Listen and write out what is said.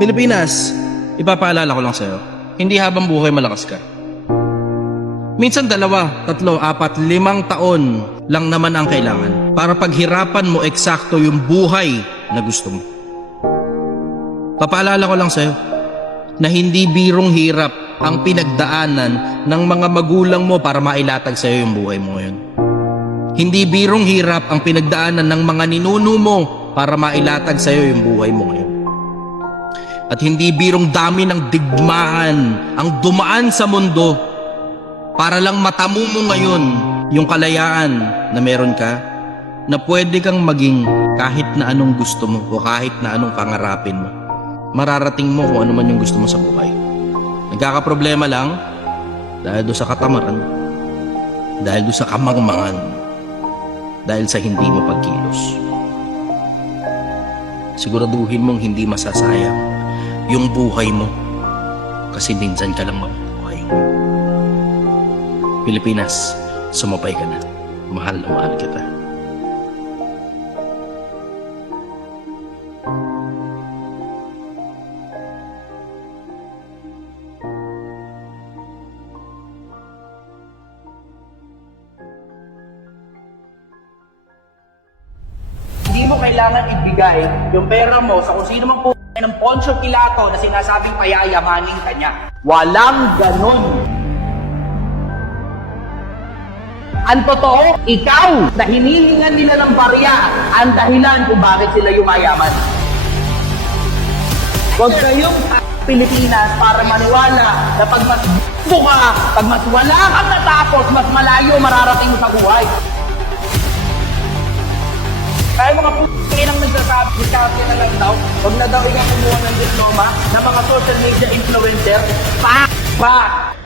Pilipinas, ipapaalala ko lang sa'yo, hindi habang buhay malakas ka. Minsan dalawa, tatlo, apat, limang taon lang naman ang kailangan para paghirapan mo eksakto yung buhay na gusto mo. Papaalala ko lang sa'yo na hindi birong hirap ang pinagdaanan ng mga magulang mo para mailatag sa'yo yung buhay mo ngayon. Hindi birong hirap ang pinagdaanan ng mga ninuno mo para mailatag sa'yo yung buhay mo ngayon. At hindi birong dami ng digmaan ang dumaan sa mundo para lang matamo mo ngayon yung kalayaan na meron ka na pwede kang maging kahit na anong gusto mo o kahit na anong pangarapin mo. Mararating mo kung ano man yung gusto mo sa buhay. Nagkakaproblema lang dahil do sa katamaran, dahil do sa kamangmangan, dahil sa hindi mapagkilos. Siguraduhin mong hindi masasayang yung buhay mo kasi minsan ka lang mabubuhay. Pilipinas, sumapay ka na. Mahal na mahal kita. Kailangan ibigay yung pera mo sa kung sino mang po ng Poncio Pilato na sinasabing payayamanin ka niya. Walang ganon. Ang totoo, ikaw na hinihingan nila ng barya ang dahilan kung bakit sila yumayaman. Huwag kayong Pilipinas para maniwala na pag mas ka, pag mas wala kang natapos, mas malayo mararating mo sa buhay. Kaya mga sabi na lang daw, huwag na daw ikaw kumuha ng diploma ng mga social media influencer. Pa! Pa!